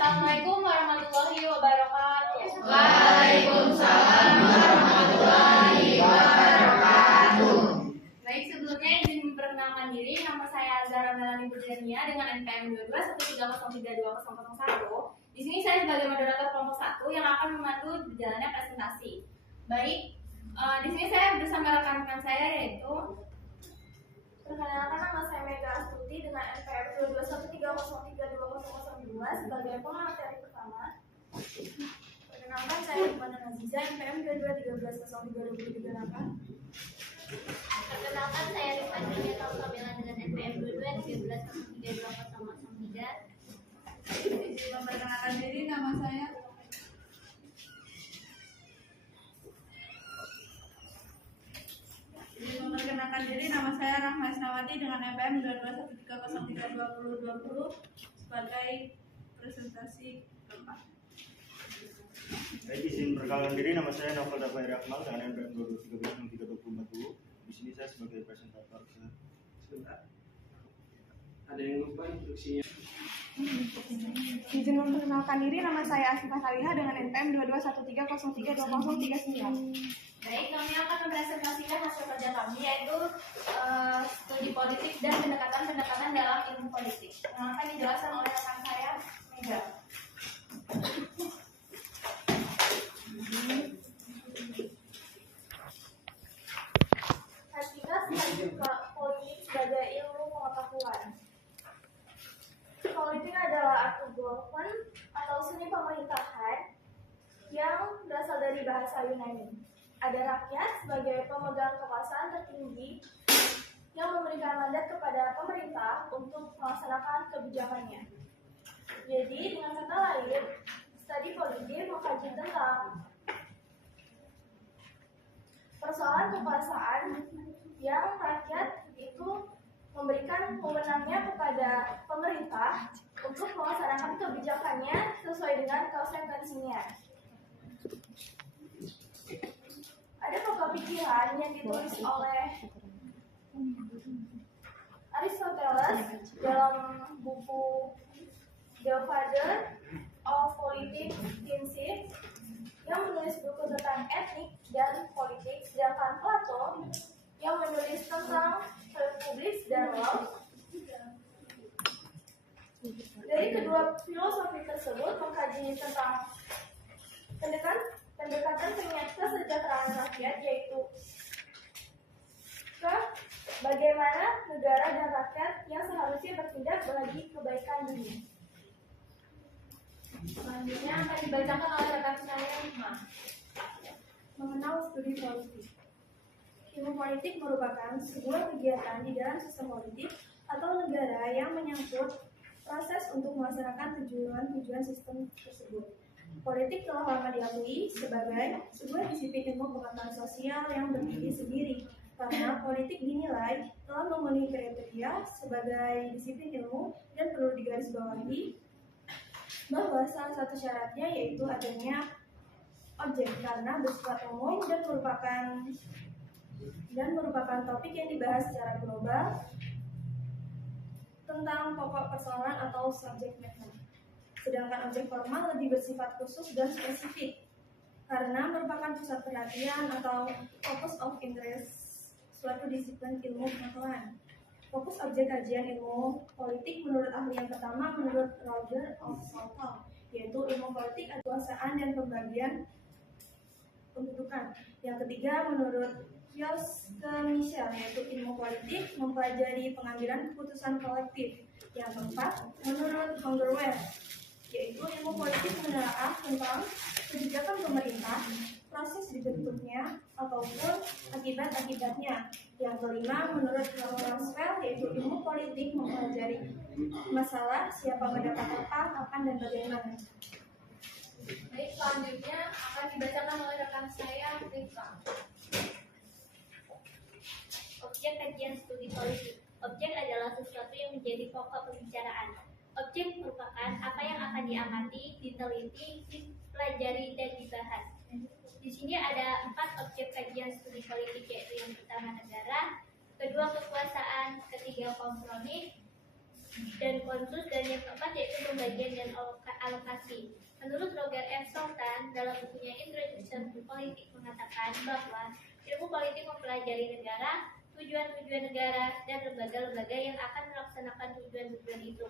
Assalamualaikum warahmatullahi wabarakatuh. Waalaikumsalam warahmatullahi wabarakatuh. Baik, sebelumnya izin memperkenalkan diri. Nama saya Zara Melani Budania dengan NPM 2213032001. Di sini saya sebagai moderator kelompok 1 yang akan memandu berjalannya presentasi. Baik, di sini saya bersama rekan-rekan saya yaitu perkenalkan, nama saya Mega Astuti dengan NPM 2213032002 sebagai pemateri pertama. Perkenalkan, saya Iqbal Aziza, NPM 2213032038. Perkenalkan, saya Rifani Kamila dengan NPM 2213032003. Izin memperkenalkan diri, nama saya Rahma Isnawati dengan NPM 2213032020 sebagai presentasi keempat. Baik, izin perkenalkan diri, nama saya Novel Dafairi Akmal dengan NPM 2213032040. Di sini saya sebagai presentator. Sebentar. Ada yang lupa instruksinya. Izin memperkenalkan diri, nama saya Asifah Salihah dengan NPM 2213032039. Baik, kami akan mempresentasikan hasil kerja kami yaitu studi politik dan pendekatan dalam ilmu politik yang akan dijelaskan oleh rekan saya Mega. Hakikat politik sebagai ilmu pengetahuan. Politik adalah art of government atau seni pemerintahan yang berasal dari bahasa Yunani. Ada rakyat sebagai pemegang kekuasaan tertinggi yang memberikan mandat kepada pemerintah untuk melaksanakan kebijakannya. Jadi, dengan kata lain, studi politik mengkaji tentang persoalan kekuasaan yang rakyat itu memberikan wewenangnya kepada pemerintah untuk melaksanakan kebijakannya sesuai dengan konsekuensinya. Ada pokok pikiran yang ditulis oleh Aristoteles dalam buku The Father of Politics Thinking yang menulis buku tentang etnik dan politik, sedangkan Plato yang menulis tentang republik dan law. Dari kedua filosofi tersebut mengkaji tentang pendekatan kesejahteraan rakyat, yaitu ke bagaimana negara dan rakyat yang seharusnya bertindak bagi kebaikan dunia. Selanjutnya akan dibacakan oleh rekan saya Hikmah. Mengenal studi politik. Ilmu politik merupakan sebuah kegiatan di dalam sistem politik atau negara yang menyangkut proses untuk melaksanakan tujuan sistem tersebut. Politik telah lama diakui sebagai sebuah disiplin ilmu pengetahuan sosial yang berdiri sendiri karena politik dinilai telah memenuhi kriteria sebagai disiplin ilmu dan perlu digarisbawahi bahwa salah satu syaratnya yaitu adanya objek karena bersifat umum dan merupakan topik yang dibahas secara global tentang pokok persoalan atau subjek matter. Sedangkan objek formal lebih bersifat khusus dan spesifik karena merupakan pusat perhatian atau focus of interest suatu disiplin ilmu pengetahuan. Fokus objek kajian ilmu politik menurut ahli yang pertama menurut Roger of Southall, yaitu ilmu politik kekuasaan dan pembagian pendudukan. Yang ketiga menurut Josque Michel, yaitu ilmu politik mempelajari pengambilan keputusan kolektif. Yang keempat menurut Hungerwell, yaitu ilmu politik menelaah tentang kebijakan pemerintah, proses dibentuknya ataupun akibat-akibatnya. Yang kelima menurut Roosevelt, yaitu ilmu politik mempelajari masalah siapa mendapat apa, kapan dan bagaimana. Baik, selanjutnya akan dibacakan oleh rekan saya Rifka. Objek kajian studi politik. Objek adalah sesuatu yang menjadi pokok pembicaraan. Objek merupakan apa yang akan diamati, diteliti, dipelajari, dan dibahas. Di sini ada 4 objek kajian studi politik, yaitu yang pertama negara, kedua kekuasaan, ketiga kompromi, dan konsus, dan yang keempat yaitu pembagian dan alokasi. Menurut Roger F. Sultan dalam bukunya Introduction to Politics mengatakan bahwa ilmu politik mempelajari negara, tujuan-tujuan negara, dan lembaga-lembaga yang akan melaksanakan tujuan-tujuan itu,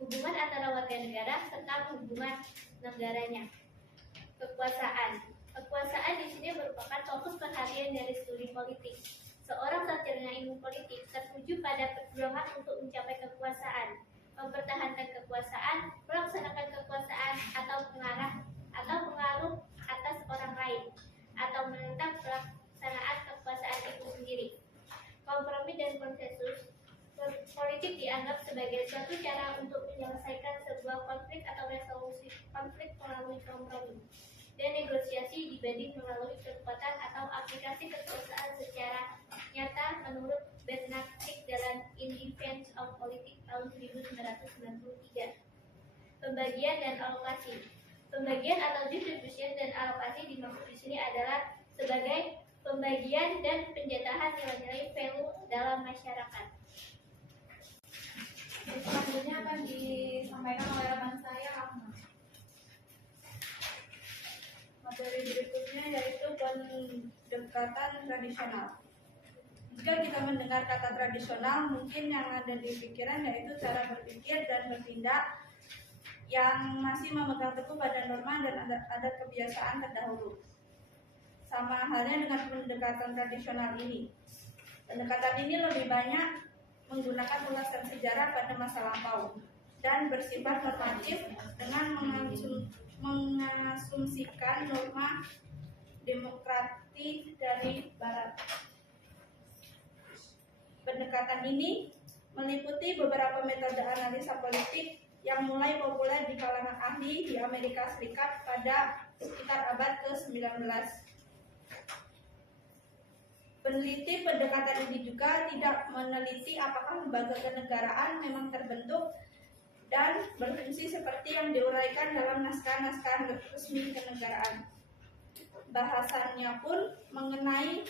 hubungan antara warga negara serta hubungan negaranya. Kekuasaan di sini merupakan fokus perhatian dari studi politik. Seorang sarjana ilmu politik tertuju pada perjuangan untuk mencapai kekuasaan, mempertahankan kekuasaan, melaksanakan kekuasaan, atau pengaruh atas orang lain, atau menentang pelaksanaan kekuasaan itu sendiri. Kompromi dan konsensus politik dianggap sebagai suatu cara untuk menyelesaikan sebuah konflik atau resolusi konflik melalui kompromi dan negosiasi dibanding melalui kekuatan atau aplikasi kekuasaan secara nyata menurut Bernard Crick dalam In Defense of Politics tahun 1993. Pembagian dan alokasi. Pembagian atau distribution dan alokasi dimaksud di sini adalah sebagai pembagian dan penjatahan nilai-nilai value dalam masyarakat. Selanjutnya akan disampaikan oleh rekan saya, Ahmad. Materi berikutnya yaitu pendekatan tradisional. Jika kita mendengar kata tradisional, mungkin yang ada di pikiran yaitu cara berpikir dan bertindak yang masih memegang teguh pada norma dan adat kebiasaan terdahulu. Sama halnya dengan pendekatan tradisional ini. Pendekatan ini lebih banyak menggunakan ulasan sejarah pada masa lampau dan bersifat normatif dengan mengasumsikan norma demokratik dari Barat. Pendekatan ini meliputi beberapa metode analisa politik yang mulai populer di kalangan ahli di Amerika Serikat pada sekitar abad ke-19. Peneliti pendekatan ini juga tidak meneliti apakah lembaga kenegaraan memang terbentuk dan berfungsi seperti yang diuraikan dalam naskah-naskah resmi kenegaraan. Bahasannya pun mengenai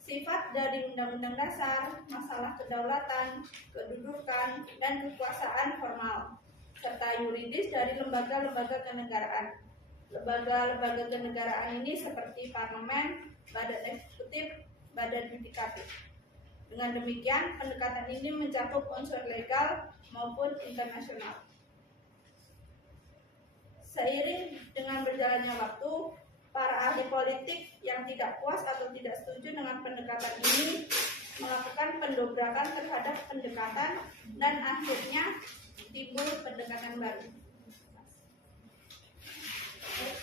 sifat dari undang-undang dasar, masalah kedaulatan, kedudukan, dan kekuasaan formal, serta yuridis dari lembaga-lembaga kenegaraan. Lembaga-lembaga kenegaraan ini seperti parlemen, badan eksekutif, badan yudikatif. Dengan demikian, pendekatan ini mencakup unsur legal maupun internasional. Seiring dengan berjalannya waktu, para ahli politik yang tidak puas atau tidak setuju dengan pendekatan ini melakukan pendobrakan terhadap pendekatan dan akhirnya timbul pendekatan baru.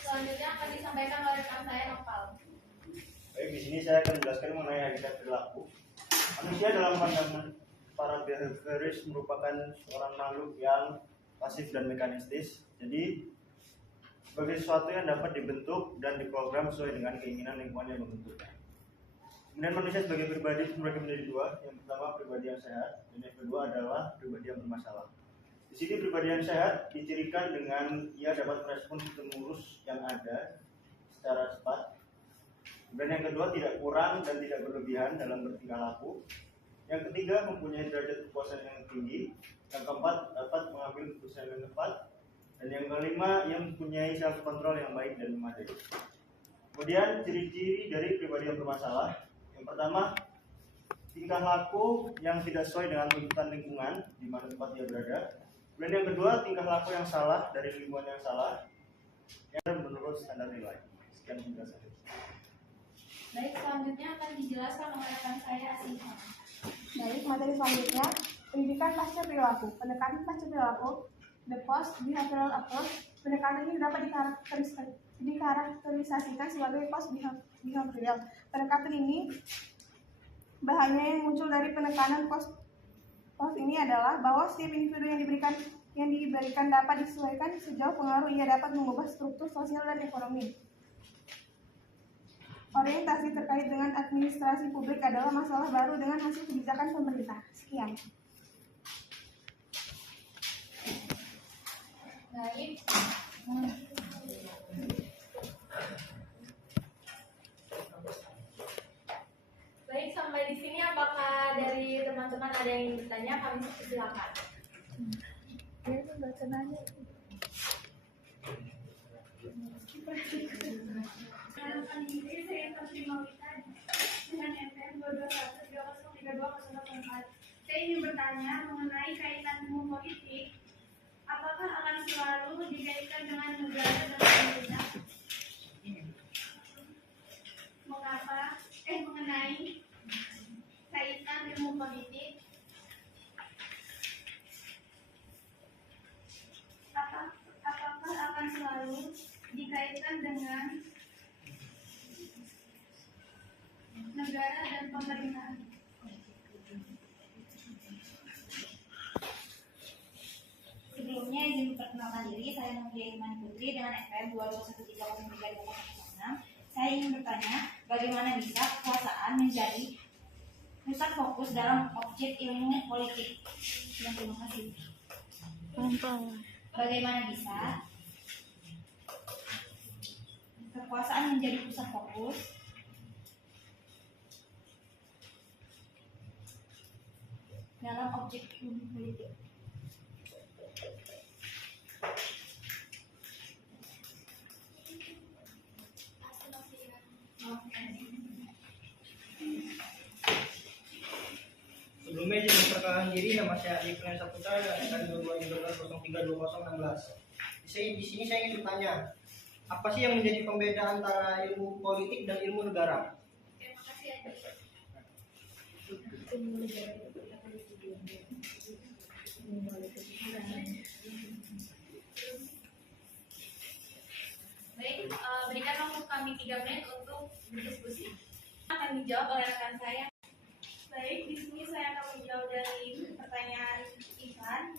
Selanjutnya akan disampaikan oleh rekan saya, Nopal. Baik, di sini saya akan menjelaskan mengenai hakikat perilaku. Manusia dalam pandangan para behavioris merupakan seorang makhluk yang pasif dan mekanistis. Jadi sebagai sesuatu yang dapat dibentuk dan diprogram sesuai dengan keinginan lingkungan yang membentuknya. Kemudian manusia sebagai pribadi terbagi menjadi dua. Yang pertama pribadi yang sehat, dan yang kedua adalah pribadi yang bermasalah. Di sini pribadi yang sehat dicirikan dengan ia dapat merespon stimulus yang ada secara cepat. Dan yang kedua tidak kurang dan tidak berlebihan dalam bertingkah laku. Yang ketiga mempunyai derajat kepuasan yang tinggi. Yang keempat dapat mengambil keputusan yang tepat. Dan yang kelima yang mempunyai self control yang baik dan memadai. Kemudian ciri-ciri dari pribadi yang bermasalah. Yang pertama, tingkah laku yang tidak sesuai dengan tuntutan lingkungan di mana tempat dia berada. Kemudian yang kedua, tingkah laku yang salah dari lingkungan yang salah yang menurut standar nilai. Sekian penjelasan. Baik, selanjutnya akan dijelaskan oleh rekan saya, Asiham. Baik, materi selanjutnya, pendidikan pasca perilaku. Pendekatan pasca perilaku, the post-behavioral approach. Pendekatan ini dapat dikarakterisasikan sebagai post-behavioral. Pendekatan ini, bahannya yang muncul dari penekanan post ini adalah bahwa setiap individu yang diberikan dapat disesuaikan sejauh pengaruh ia dapat mengubah struktur sosial dan ekonomi. Orientasi terkait dengan administrasi publik adalah masalah baru dengan hasil kebijakan pemerintah. Sekian. Baik. Baik, sampai di sini apakah dari teman-teman ada yang ingin bertanya? Kami silakan. Saya terima dengan NPM 221303204. Saya ingin bertanya mengenai kaitan ilmu politik. Apakah akan selalu dikaitkan dengan negara dan pemerintah? Mengenai kaitan ilmu politik, apakah akan selalu dikaitkan dengan negara dan pemerintahan? Sebelumnya izin memperkenalkan diri, saya Novia Iman Putri dengan NPM 221303206. Saya ingin bertanya, bagaimana bisa kekuasaan menjadi pusat fokus dalam objek ilmu politik? Terima kasih. Bagaimana bisa kekuasaan menjadi pusat fokus dalam objek ilmu politik? Sebelumnya izin memperkenalkan diri, nama saya Adi Pranesa Putra dan angkatan 2013-03-2016. Di sini saya ingin bertanya, apa sih yang menjadi pembeda antara ilmu politik dan ilmu negara? Terima kasih Adi. Baik, berikan waktu kami 3 menit untuk berdiskusi. Akan dijawab oleh rekan saya. Baik, di sini saya akan menjawab dari pertanyaan Ivan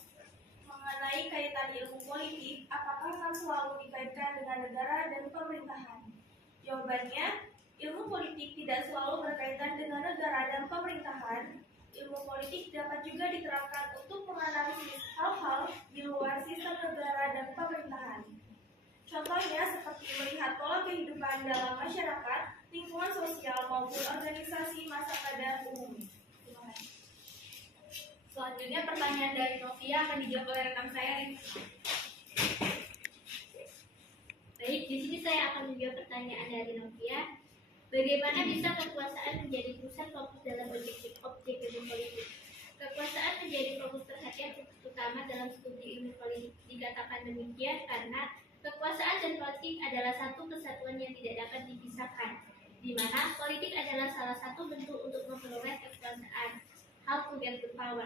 mengenai kaitan ilmu politik. Apakah akan selalu dikaitkan dengan negara dan pemerintahan? Jawabannya, ilmu politik tidak selalu berkaitan dengan negara dan pemerintahan. Ilmu politik dapat juga diterapkan untuk menganalisis hal-hal di luar sistem negara dan pemerintahan. Contohnya seperti melihat pola kehidupan dalam masyarakat, lingkungan sosial maupun organisasi masa pada umum. Terima kasih. Selanjutnya pertanyaan dari Novia akan dijawab oleh rekan saya. Baik, di sini saya akan menjawab pertanyaan dari Novia. Bagaimana bisa kekuasaan menjadi pusat fokus dalam objek ilmu politik? Kekuasaan menjadi fokus perhatian utama dalam studi ilmu politik. Dikatakan demikian karena kekuasaan dan politik adalah satu kesatuan yang tidak dapat dipisahkan, di mana politik adalah salah satu bentuk untuk memperoleh kekuasaan, how to get the power.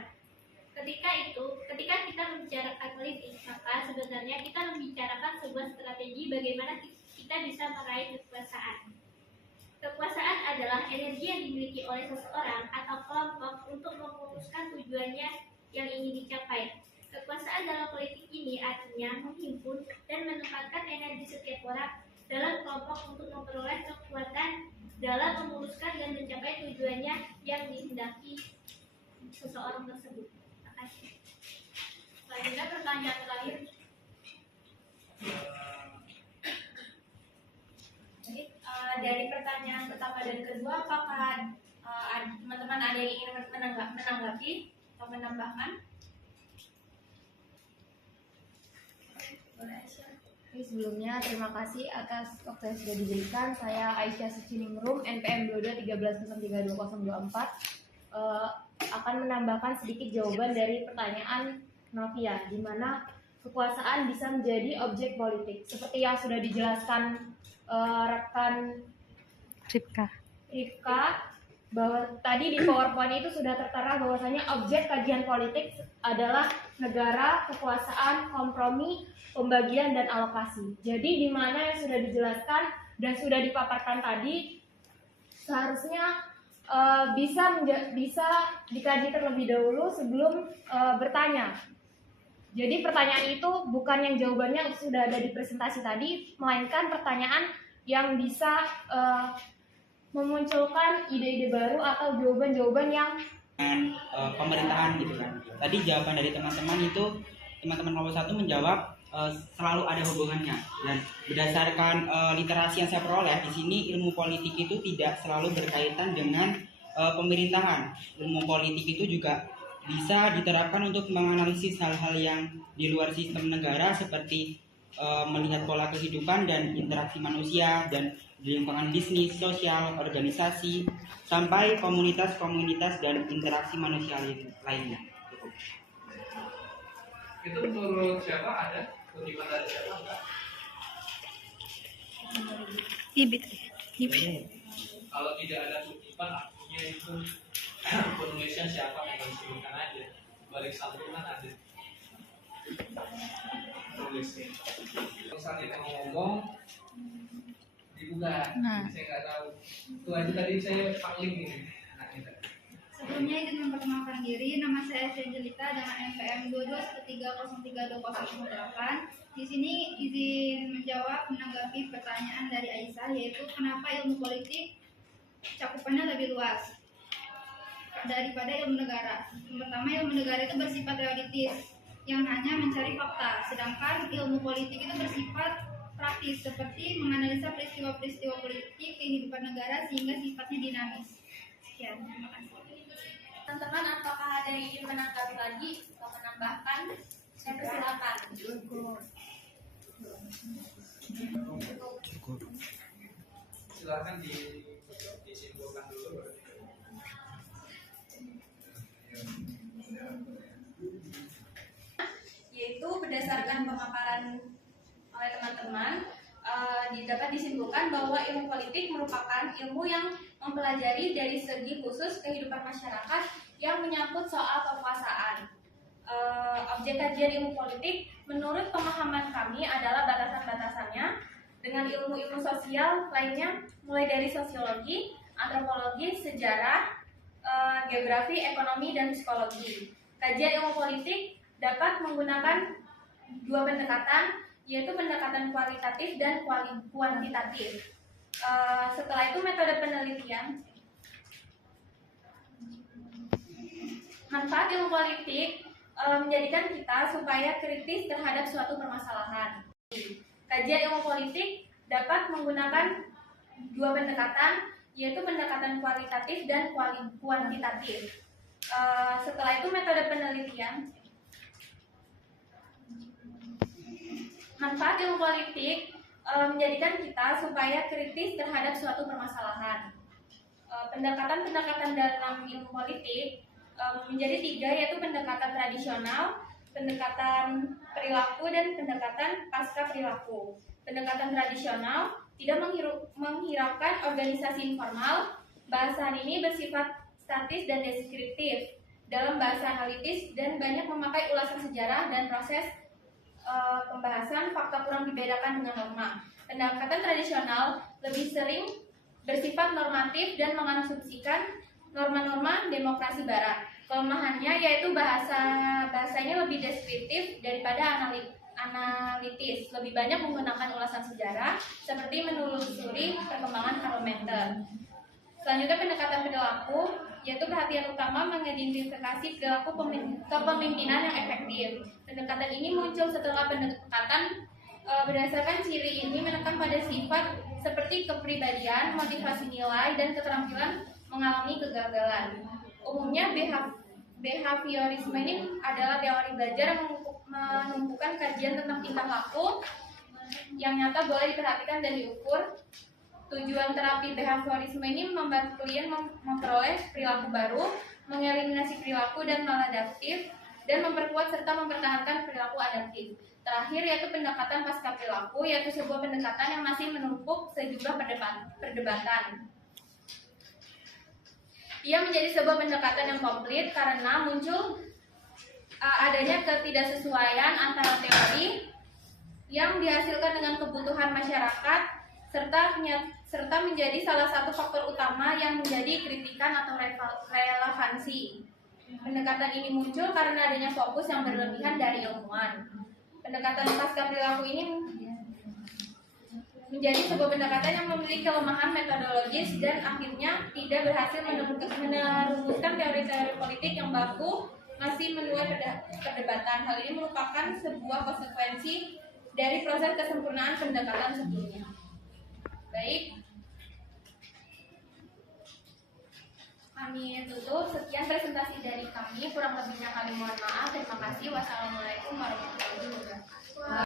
Ketika kita membicarakan politik, maka sebenarnya kita membicarakan sebuah strategi bagaimana kita bisa meraih kekuasaan. Kekuasaan adalah energi yang dimiliki oleh seseorang atau kelompok untuk memutuskan tujuannya yang ingin dicapai. Kekuasaan dalam politik ini artinya menghimpun dan menempatkan energi setiap orang dalam kelompok untuk memperoleh kekuatan dalam memuluskan dan mencapai tujuannya yang dihendaki seseorang tersebut. Terima kasih. Selanjutnya pertanyaan terakhir. Jadi, dari pertanyaan pertama dan kedua, apakah teman-teman ada yang ingin menanggapi atau menambahkan? Oke, sebelumnya terima kasih atas waktu yang sudah diberikan. Saya Aisyah Suciningrum, NPM 2213032024, akan menambahkan sedikit jawaban dari pertanyaan Novia, di mana kekuasaan bisa menjadi objek politik. Seperti yang sudah dijelaskan rekan Rifka, bahwa tadi di PowerPoint itu sudah tertera bahwasanya objek kajian politik adalah negara, kekuasaan, kompromi, pembagian, dan alokasi. Jadi di mana yang sudah dijelaskan dan sudah dipaparkan tadi seharusnya bisa dikaji terlebih dahulu sebelum bertanya. Jadi pertanyaan itu bukan yang jawabannya sudah ada di presentasi tadi, melainkan pertanyaan yang bisa memunculkan ide-ide baru atau jawaban-jawaban yang pemerintahan gitu kan. Tadi jawaban dari teman-teman itu, teman-teman kelompok 1 menjawab selalu ada hubungannya, dan berdasarkan literasi yang saya peroleh di sini, ilmu politik itu tidak selalu berkaitan dengan pemerintahan. Ilmu politik itu juga bisa diterapkan untuk menganalisis hal-hal yang di luar sistem negara seperti melihat pola kehidupan dan interaksi manusia dan di lingkungan bisnis, sosial, organisasi, sampai komunitas-komunitas dan interaksi manusia lainnya. Cukup. Itu menurut siapa ada? Kutipan dari siapa enggak? Kalau tidak ada kutipan artinya itu penulisnya siapa yang disebutkan aja. Balik santunan ada. Tulisnya. Misalnya kita ngomong dibuka, saya nggak tahu. Itu aja tadi saya paling ini. Nah, itu. Sebelumnya izin memperkenalkan diri, nama saya Angelita dengan NPM 2213032008. Di sini izin menjawab menanggapi pertanyaan dari Aisyah, yaitu kenapa ilmu politik cakupannya lebih luas daripada ilmu negara. Yang pertama, ilmu negara itu bersifat teoritis yang hanya mencari fakta, sedangkan ilmu politik itu bersifat praktis seperti menganalisa peristiwa-peristiwa politik kehidupan negara sehingga sifatnya dinamis. Sekian, terima kasih. Teman-teman, apakah ada yang ingin menanggapi lagi atau menambahkan? Saya persilakan. Silakan disimpulkan dulu. Yaitu berdasarkan pemaparan oleh teman-teman, dapat disimpulkan bahwa ilmu politik merupakan ilmu yang mempelajari dari segi khusus kehidupan masyarakat yang menyangkut soal kekuasaan. Objek kajian ilmu politik menurut pemahaman kami adalah batasan-batasannya dengan ilmu-ilmu sosial lainnya, mulai dari sosiologi, antropologi, sejarah, geografi, ekonomi, dan psikologi. Kajian ilmu politik dapat menggunakan dua pendekatan, yaitu pendekatan kualitatif dan kuantitatif. Setelah itu metode penelitian. Manfaat ilmu politik menjadikan kita supaya kritis terhadap suatu permasalahan. Kajian ilmu politik dapat menggunakan dua pendekatan, yaitu pendekatan kualitatif dan kuantitatif. Setelah itu metode penelitian. Manfaat ilmu politik menjadikan kita supaya kritis terhadap suatu permasalahan. Pendekatan-pendekatan dalam ilmu politik menjadi tiga, yaitu pendekatan tradisional, pendekatan perilaku, dan pendekatan pasca perilaku. Pendekatan tradisional tidak menghiraukan organisasi informal. Bahasan ini bersifat statis dan deskriptif dalam bahasa analitis dan banyak memakai ulasan sejarah dan proses pembahasan fakta kurang dibedakan dengan norma. Pendekatan tradisional lebih sering bersifat normatif dan mengasumsikan norma-norma demokrasi barat. Kelemahannya yaitu bahasanya lebih deskriptif daripada analitis, lebih banyak menggunakan ulasan sejarah seperti menelusuri perkembangan parlementer. Selanjutnya pendekatan perilaku, yaitu perhatian utama mengidentifikasi perilaku kepemimpinan yang efektif. Pendekatan ini muncul setelah pendekatan berdasarkan ciri ini menekan pada sifat seperti kepribadian, motivasi nilai, dan keterampilan mengalami kegagalan. Umumnya behaviorisme ini adalah teori belajar yang menumpukan kajian tentang tingkah laku yang nyata boleh diperhatikan dan diukur. Tujuan terapi behaviorisme ini membantu klien memperoleh perilaku baru, mengeliminasi perilaku dan maladaptif, dan memperkuat serta mempertahankan perilaku adaptif. Terakhir yaitu pendekatan pasca perilaku, yaitu sebuah pendekatan yang masih menumpuk sejumlah perdebatan. Ia menjadi sebuah pendekatan yang komplit karena muncul adanya ketidaksesuaian antara teori yang dihasilkan dengan kebutuhan masyarakat serta menjadi salah satu faktor utama yang menjadi kritikan atau relevansi. Pendekatan ini muncul karena adanya fokus yang berlebihan dari ilmuwan. Pendekatan pasca perilaku ini menjadi sebuah pendekatan yang memiliki kelemahan metodologis dan akhirnya tidak berhasil merumuskan teori-teori politik yang baku, masih menuai perdebatan. Hal ini merupakan sebuah konsekuensi dari proses kesempurnaan pendekatan sebelumnya. Baik. Kami tutup. Sekian presentasi dari kami. Kurang lebihnya kami mohon maaf. Terima kasih. Wassalamualaikum warahmatullahi wabarakatuh.